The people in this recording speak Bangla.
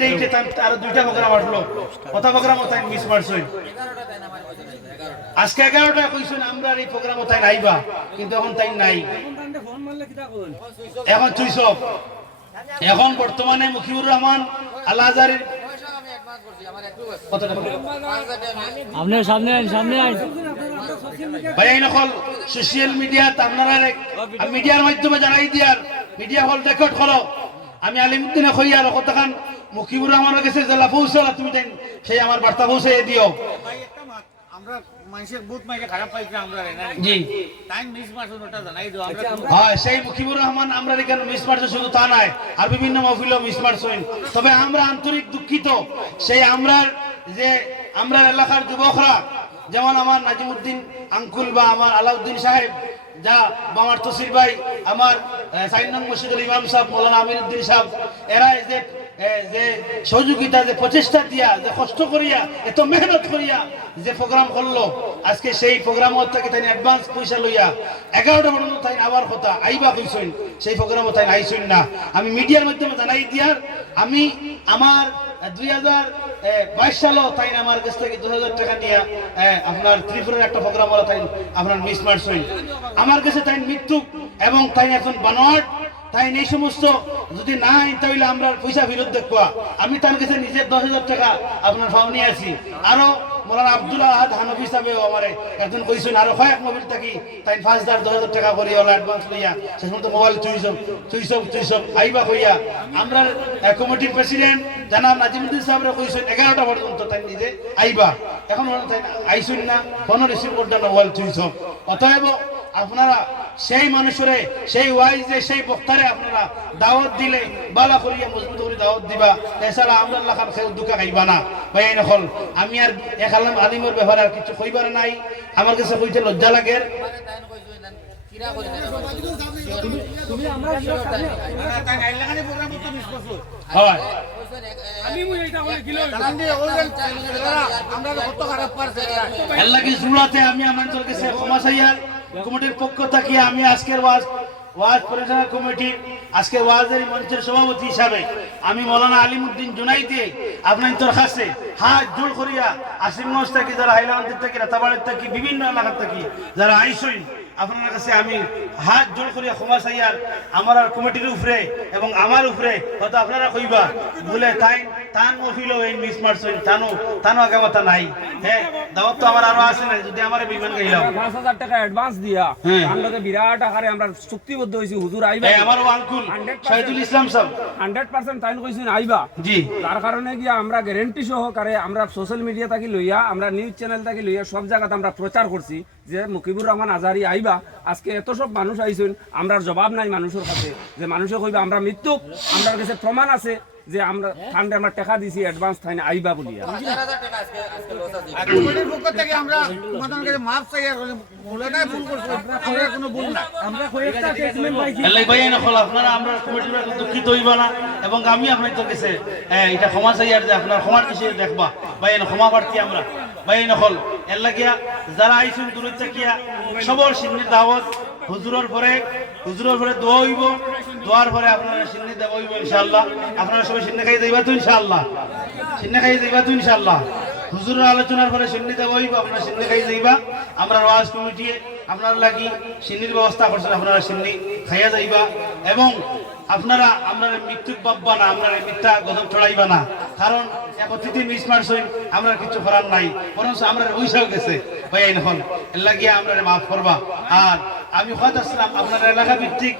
ডেটে আরও দুইটা প্রোগ্রাম আসলো কথা প্রোগ্রাম তাই মিস মারছই আজকে এগারোটা কইছেন আমরা এই প্রোগ্রাম তাই নাইবা। কিন্তু এখন তাই নাই। এখন চুইস এখন বর্তমানে মুখিবুর রহমান আল্লাহ হাজারের কত টাকা? আপনি সামনে আইন সামনে আইন ভাই এই নকল সোশ্যাল মিডিয়াত আপনারা মিডিয়ার মাধ্যমে জানাই দিয়ার। মিডিয়া হল রেকর্ড করো আমি আলিমুদ্দিনে কই আর কতখান মুখিবুর রহমানের কাছে জেলা পৌঁছলা তুমি দেন সেই আমার বার্তা পৌঁছে দিও। আমরা মানুষের বুথ মাইকে খারাপ পাইছি আমরা রে না। জি। টাইম মিস মারছেন ওটা জানাই দিও আমরা হয় সেই মুখিবুর রহমান আমরা এখানে মিস মারছে শুধু তা নয় আর বিভিন্ন মহফিলও মিস মারছেন তবে আমরা আন্তরিক দুঃখিত সেই আমরা যে আমরা এলাকার যুবকরা যেমন আমার নাজিমুদ্দিন আঙ্কুল বা আমার আলাউদ্দিন সাহেব যা বা আমার তসির ভাই আমার সাইন নং মসজিদুল ইমাম সাহেব মৌলানা আমিরুদ্দিন সাহেব এরা যে সহযোগিতা, যে প্রচেষ্টা দিয়া, যে কষ্ট করিয়া, এত মেহনত করিয়া যে প্রোগ্রাম করল, আজকে সেই প্রোগ্রাম থেকে তাই অ্যাডভান্স পয়সা লইয়া, এগারোটা পর্যন্ত তাই আবার কথা, আইবা কইসইন, সেই প্রোগ্রাম তাই আইসইন না। আমি মিডিয়ার মাধ্যমে জানাই দিয়ার আমি আমার দুই হাজার বাইশ সালও তাই আমার কাছ থেকে দু হাজার টাকা নিয়ে আপনার ত্রিপুরার একটা প্রোগ্রাম হলো তাই আপনার মিস মারছইন আমার কাছে তাই মৃত্যু এবং তাই এখন বানোয়াট তাই এই সমস্ত যদি না তাহলে আমরা পয়সা ফেরত দেখবা। আমি তার কাছে নিজের দশ হাজার টাকা আপনার ফাউনি আছি। আরও মোলানা আব্দুল আহাদ হানফি হিসাবেও আমার একজন কইছেন, আরও কয়েক মোবাইল থাকি, তাই পাঁচ হাজার, দশ হাজার টাকা করি ওলা অ্যাডভান্স লইয়া সে সময় মোবাইল চুইসব চুইসব চুইসব আইবা কইয়া। আমরা কমিটির প্রেসিডেন্ট জানাব নাজিমুদ্দিন সাহেবরা কইছেন, এগারোটা পর্যন্ত তাই নিজে আইবা। এখন তাই আইসুন না, কোনো রিসিভ করতে মোবাইল চুইসব অতএব আপনারা সেই মানুষরে সেই ওয়াইজে সেই বক্তারে আপনারা দাওয়াত দিলে বালা করিয়া মজবুত করে দাওয়াত দিবা। এছাড়া আমরা লাখান খেয়ে দুকা খাইবা না। ভাই এই নকল আমি আর একালাম আলিমের ব্যাপারে আর কিছু কইবার নাই। আমার কাছে কইতে লজ্জা লাগে। হয়। ছেলেরা, আমরা তো কত খারাপ পারছে এরা। আল্লাহ কি জুড়াতে আমি আপনাদের কাছে ক্ষমা চাইয়ার কমিটির পক্ষ থেকে আমি আজকের ওয়াজ ওয়াজ পরিচালনা কমিটির আজকের ওয়াজের মঞ্চের সভাপতি হিসাবে আমি মৌলানা আলিমুদ্দিন জুনাইতে আপনার দরখাস্তে হাত জোর করিয়া আসিমগঞ্জ থেকে যারা হাইলাকান্দির থেকে, রাতাবাড়ির থেকে, বিভিন্ন এলাকার থেকে যারা আইসইন আপনার কাছে আমি হাত জোর করিয়া ক্ষমা চাইয়ার আমার কমিটির উপরে এবং আমার উপরে হয়তো আপনারা কইবা বলে তাই তান মফিল এই মিস মারছেন তানো তানো আগে নাই। হ্যাঁ দাওয়াত তো আমার আরও আছে না যদি আমার বিমান গাইলাম পাঁচ হাজার টাকা অ্যাডভান্স দিয়া। হ্যাঁ। আমরা বিরাট আকারে আমরা চুক্তিবদ্ধ হয়েছি হুজুর আইবা। এই আমারও আঙ্কুল ইসলাম সাহেব। হান্ড্রেড পার্সেন্ট তাইন কইছেন আইবা। জি। তার কারণে গিয়া আমরা গ্যারেন্টি সহকারে আমরা সোশ্যাল মিডিয়া থাকি লইয়া আমরা নিউজ চ্যানেল থাকি লইয়া সব জায়গাতে আমরা প্রচার করছি যে মুকিবুর রহমান আজারি আইবা। আজকে এত সব মানুষ আইছেন আমরা জবাব নাই মানুষের কাছে। যে মানুষে কইবা আমরা মৃত্যু আমরা কাছে প্রমাণ আছে। যে আমরা ঠান্ডা আমরা টাকা দিছি অ্যাডভান্স থাইনে আইবা বলিয়া। আর কমিটির পক্ষ থেকে আমরা তোমাদের চাই ভুল করছ আমরা কোনো ভুল না। এলাই ভাই এই নকল আপনারা আমরা দুঃখিত হইবা না এবং আমি আপনার তো হ্যাঁ, এটা ক্ষমা চাই আর যে আপনার ক্ষমার কিছু দেখবা। ভাই ক্ষমা প্রার্থী আমরা। ভাই এই নকল এর লাগিয়া যারা আইসুন দূরের থাকিয়া সবর সিন্নির দাওয়াত হুজুরের পরে হুজুরের পরে দোয়া হইব। দোয়ার পরে আপনারা সিন্নি দেব হইব ইনশাআল্লাহ। আপনারা সবাই সিন্নি খাই যাইবা তো ইনশাআল্লাহ। সিন্নি খাই যাইবা তো ইনশাআল্লাহ। হুজুরের আলোচনার পরে সিন্নি দেওয়া হইব, আপনারা সিন্নি খাই যাইবা আমরা ওয়াজ কমিটি, আপনারা লাগি সিন্নির ব্যবস্থা করছেন, আপনারা সিন্নি খাইয়া যাইবা। এবং আপনারা আমরা মৃত্যু পাববা না আমরা মিথ্যা গজব ছড়াইবা না। কারণ অতিথি মিস মারছইন আমরা কিছু করার নাই। বরং আমরা ওইসাও গেছে, ভাই এর লাগিয়া আমরা মাফ করবা। আর আমি হয়তো আসলাম আপনার এলাকা ভিত্তিক